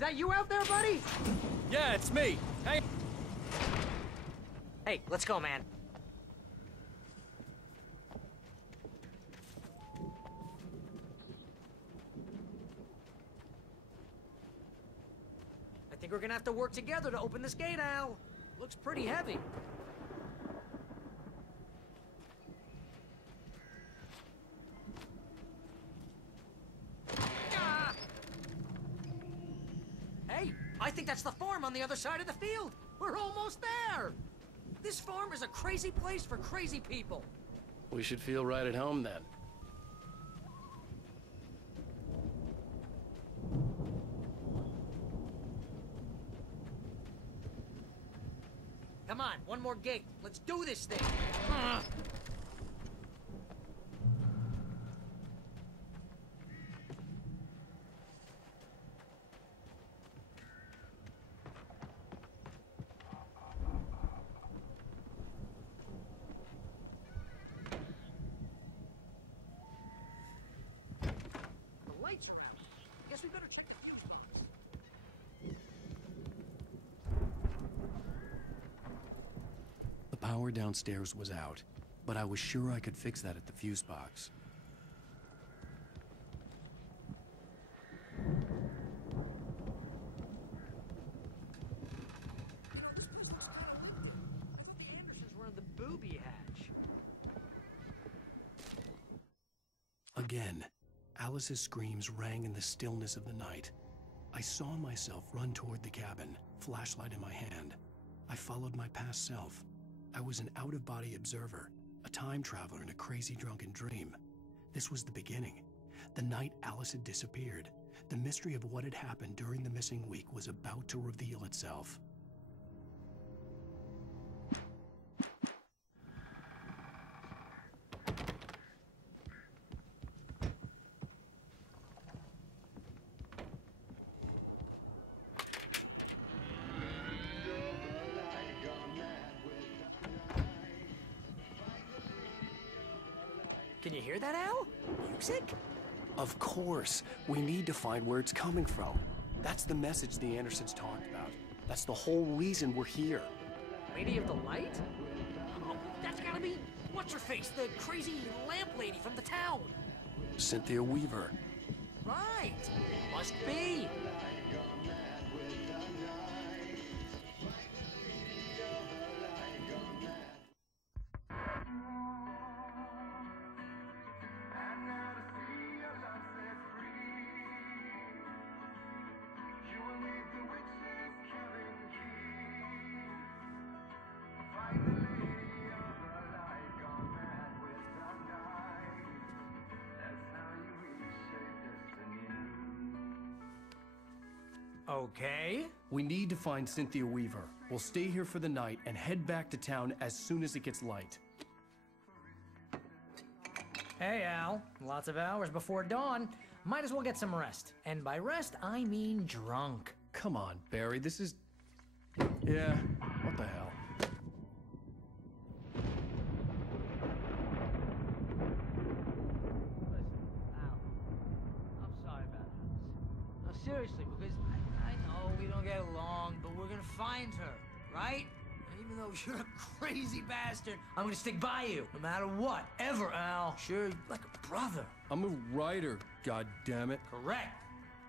Is that you out there, buddy? Yeah, it's me. Hey. Hey, let's go, man. I think we're gonna have to work together to open this gate, Al. Looks pretty heavy. Ah! Hey, I think that's the farm on the other side of the field. We're almost there. This farm is a crazy place for crazy people. We should feel right at home then. Come on, one more gate. Let's do this thing. The lights are out. Guess we better check the fuse box. The power downstairs was out, but I was sure I could fix that at the fuse box. You know, this place looks kind of empty. I thought the Andersons were in the booby hatch. Again, Alice's screams rang in the stillness of the night. I saw myself run toward the cabin, flashlight in my hand. I followed my past self. I was an out-of-body observer, a time traveler in a crazy drunken dream. This was the beginning. The night Alice had disappeared. The mystery of what had happened during the missing week was about to reveal itself. Can you hear that, Al? Music? Of course. We need to find where it's coming from. That's the message the Andersons talked about. That's the whole reason we're here. Lady of the Light? Oh, that's gotta be... What's-her-face? The crazy lamp lady from the town. Cynthia Weaver. Right. Must be. Okay. We need to find Cynthia Weaver. We'll stay here for the night and head back to town as soon as it gets light. Hey, Al. Lots of hours before dawn. Might as well get some rest. And by rest, I mean drunk. Come on, Barry, this is... Yeah, what the hell? Listen, Al. I'm sorry about this. No, seriously, because I know we don't get along, but we're gonna find her, right? And even though you're a crazy bastard, I'm gonna stick by you, no matter what, ever, Al. Sure, like a brother. I'm a writer, goddammit. Correct.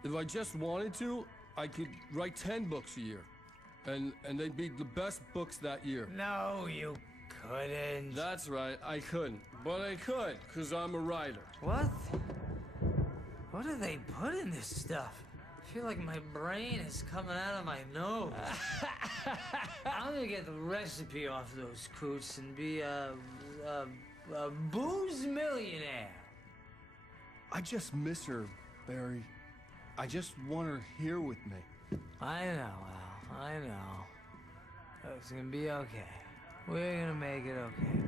If I just wanted to, I could write 10 books a year. And they'd be the best books that year. No, you couldn't. That's right, I couldn't. But I could, because I'm a writer. What? What do they put in this stuff? I feel like my brain is coming out of my nose. I'm gonna get the recipe off those coots and be a booze millionaire. I just miss her, Barry. I just want her here with me. I know, Al. I know. It's gonna be okay. We're gonna make it okay.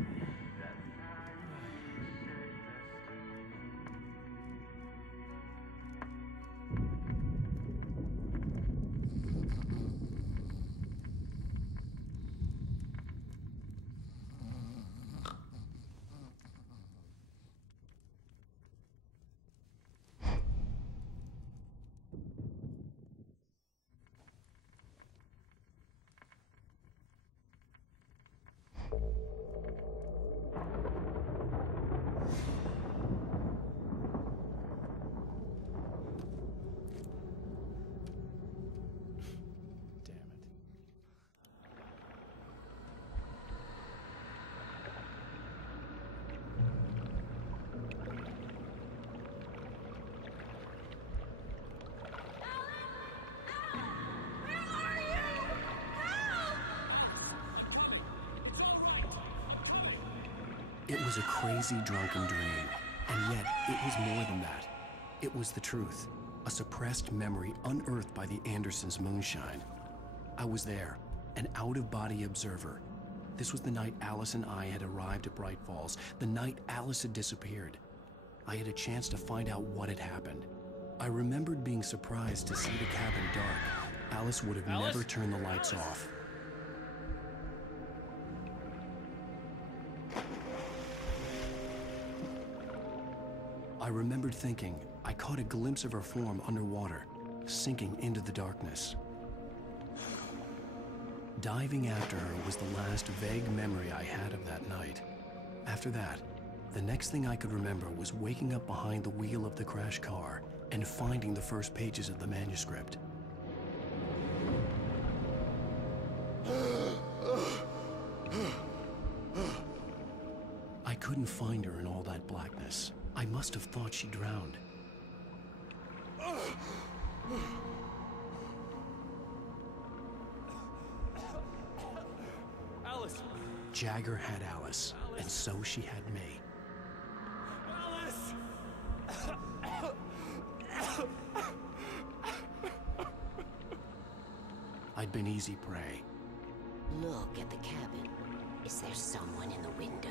It was a crazy, drunken dream, and yet it was more than that. It was the truth, a suppressed memory unearthed by the Andersons' moonshine. I was there, an out-of-body observer. This was the night Alice and I had arrived at Bright Falls, the night Alice had disappeared. I had a chance to find out what had happened. I remembered being surprised to see the cabin dark. Alice would have never turned the lights off. I remembered thinking I caught a glimpse of her form underwater, sinking into the darkness. Diving after her was the last vague memory I had of that night. After that, the next thing I could remember was waking up behind the wheel of the crashed car and finding the first pages of the manuscript. I couldn't find her in all that blackness. I must have thought she drowned. Alice! Jagger had Alice, and so she had me. Alice! I'd been easy prey. Look at the cabin. Is there someone in the window?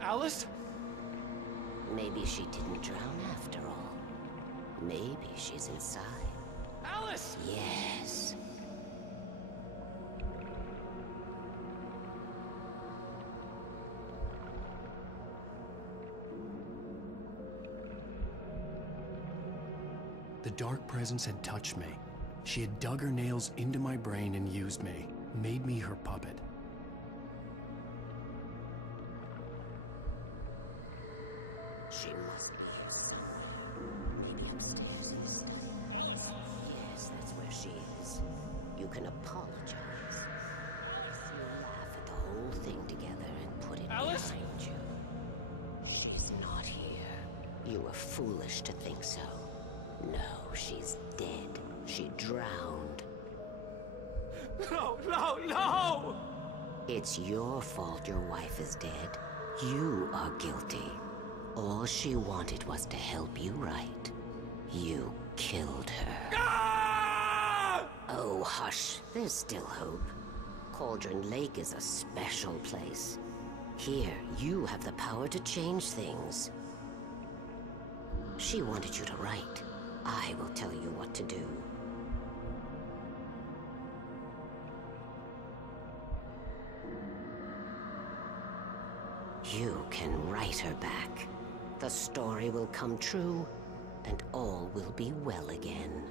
Alice? Maybe she didn't drown after all. Maybe she's inside. Alice! Yes. The dark presence had touched me. She had dug her nails into my brain and used me, made me her puppet. She must be here somewhere. Maybe upstairs. Yes, that's where she is. You can apologize. You laugh at the whole thing together and put it Alice? behind you. She's not here. You were foolish to think so. No, she's dead. She drowned. No, no, no! It's your fault your wife is dead. You are guilty. All she wanted was to help you right. You killed her. Ah! Oh, hush. There's still hope. Cauldron Lake is a special place. Here, you have the power to change things. She wanted you to write. I will tell you what to do. You can write her back. The story will come true, and all will be well again.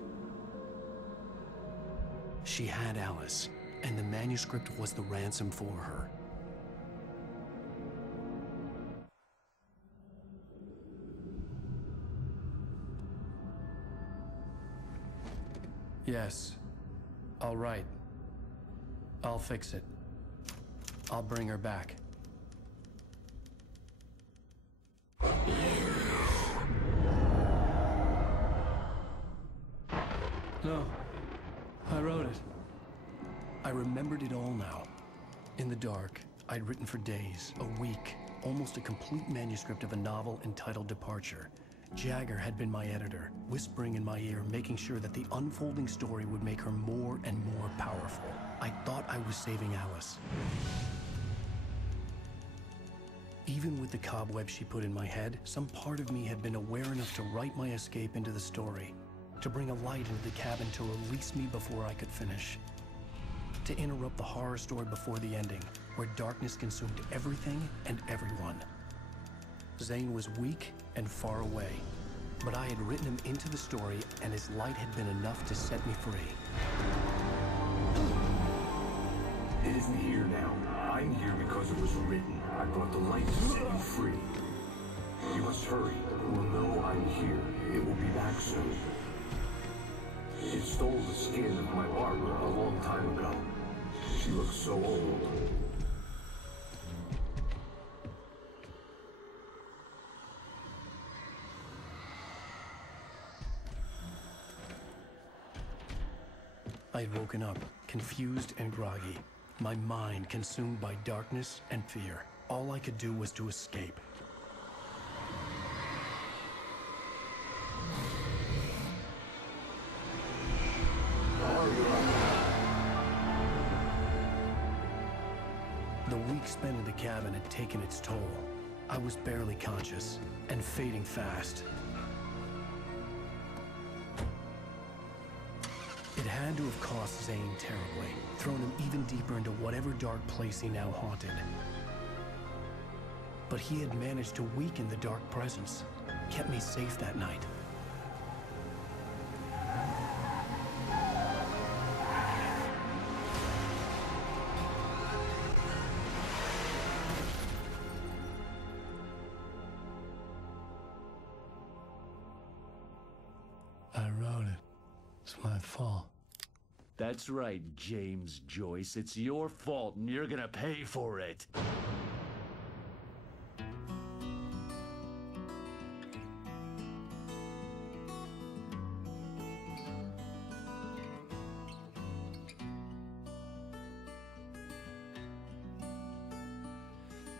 She had Alice, and the manuscript was the ransom for her. Yes, I'll write. I'll fix it. I'll bring her back. No, I wrote it. I remembered it all now. In the dark, I'd written for days, a week, almost a complete manuscript of a novel entitled Departure. Jagger had been my editor, whispering in my ear, making sure that the unfolding story would make her more and more powerful. I thought I was saving Alice. Even with the cobweb she put in my head, some part of me had been aware enough to write my escape into the story, to bring a light into the cabin to release me before I could finish, to interrupt the horror story before the ending, where darkness consumed everything and everyone. Zane was weak and far away, but I had written him into the story, and his light had been enough to set me free. It isn't here now. I'm here because it was written. I brought the light to set you free. You must hurry. It will know I'm here. It will be back soon. It stole the skin of my Barbara a long time ago. She looks so old. I had woken up, confused and groggy, my mind consumed by darkness and fear. All I could do was to escape. The week spent in the cabin had taken its toll. I was barely conscious and fading fast. It had to have cost Zane terribly, thrown him even deeper into whatever dark place he now haunted. But he had managed to weaken the dark presence, kept me safe that night. I wrote it. It's my fault. That's right, James Joyce. It's your fault, and you're gonna pay for it.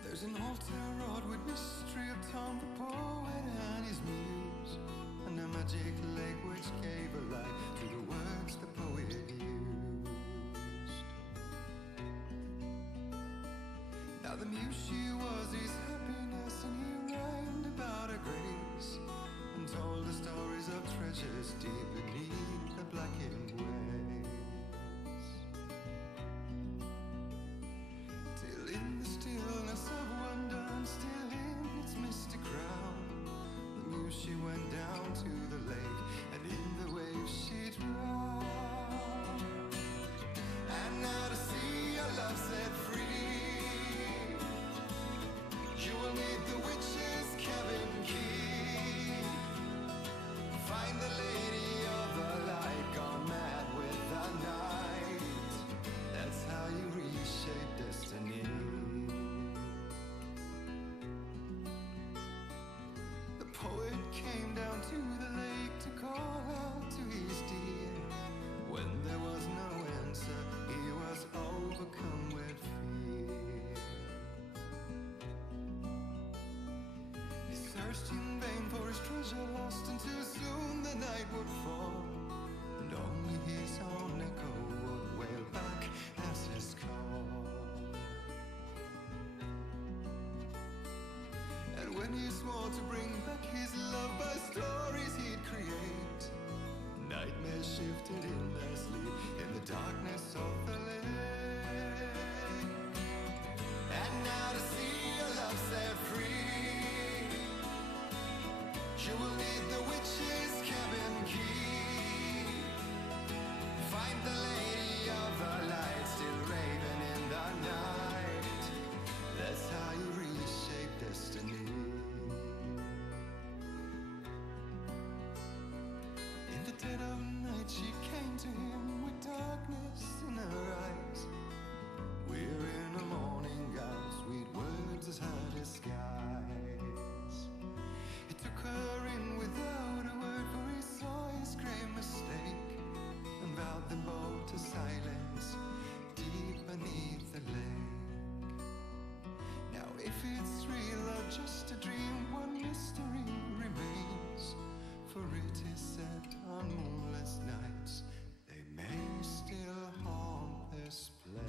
There's an altar road with mystery of Tom the poet and his muse, and a magic lake which gave a light to the words the poet used. Now the muse she was his happiness, and he rhymed about her grace, and told the stories of treasures deep beneath the blackened waves. Till in the stillness of wonder, and still in its mystic crown, the muse she went down to the lake, and in the waves she drowned. And now to see your love set free, you will need the witch's cabin key. Find the lady of the light, gone mad with the night. That's how you reshape destiny. The poet came down to the lake to call out to his dear. When there was no answer, he was overcome with fear. He searched in vain for his treasure lost, and too soon the night would fall, and only his own echo would wail back as his call. And when he swore to bring back his love by stories he'd create, nightmares shifted in their sleep in the darkness of the lake. And now to see your love set free, you will need the witch's cabin key. Find the lady of the light, still raving in the night. That's how you reshape destiny. In the dead of night she came to him with darkness in her eyes. We're in a morning gown, sweet words as her disguise. He took her in without a word, for he saw his grave mistake, and vowed them both to silence deep beneath the lake. Now if it's real or just a dream, one mystery remains, for it is said on moonless nights they may still haunt this place.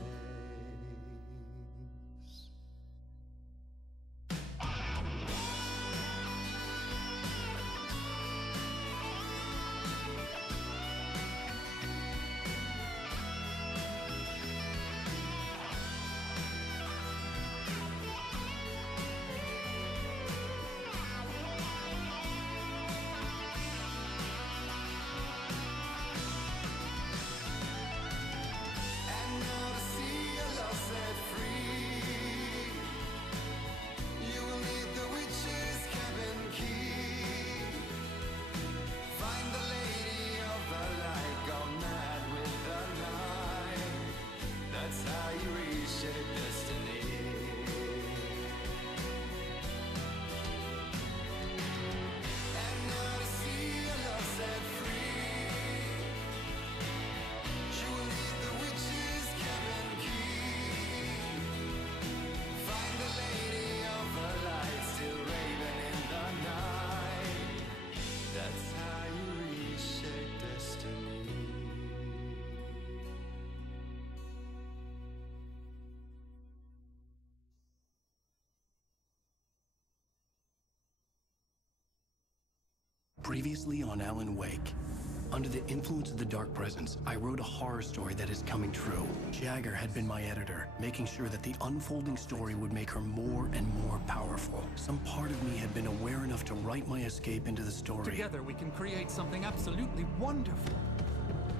Previously on Alan Wake. Under the influence of the Dark Presence, I wrote a horror story that is coming true. Jagger had been my editor, making sure that the unfolding story would make her more and more powerful. Some part of me had been aware enough to write my escape into the story. Together we can create something absolutely wonderful.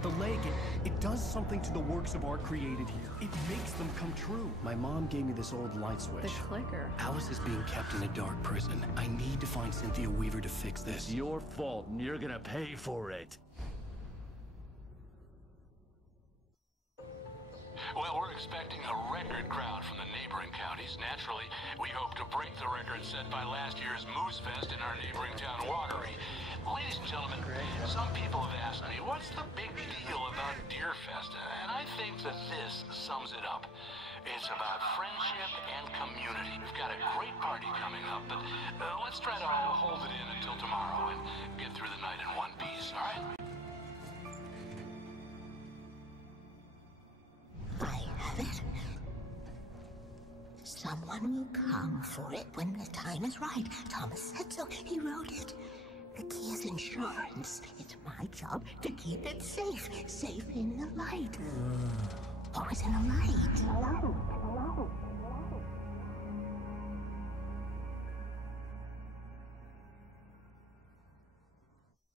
The lake, it does something to the works of art created here. It makes them come true. My mom gave me this old light switch. The clicker. Alice is being kept in a dark prison. I need to find Cynthia Weaver to fix this. It's your fault, and you're gonna pay for it. Well, we're expecting a record crowd from the neighboring counties. Naturally, we hope to break the record set by last year's Moose Fest in our neighboring town, Watery. Ladies and gentlemen, some people have asked me, what's the big deal about Deer Fest? And I think that this sums it up. It's about friendship and community. We've got a great party coming up, but let's try to hold it in until tomorrow and get through the night in one piece, all right? I have it. Someone will come for it when the time is right. Thomas said so. He wrote it. The key is insurance. It's my job to keep it safe. Safe in the light. Always in the light.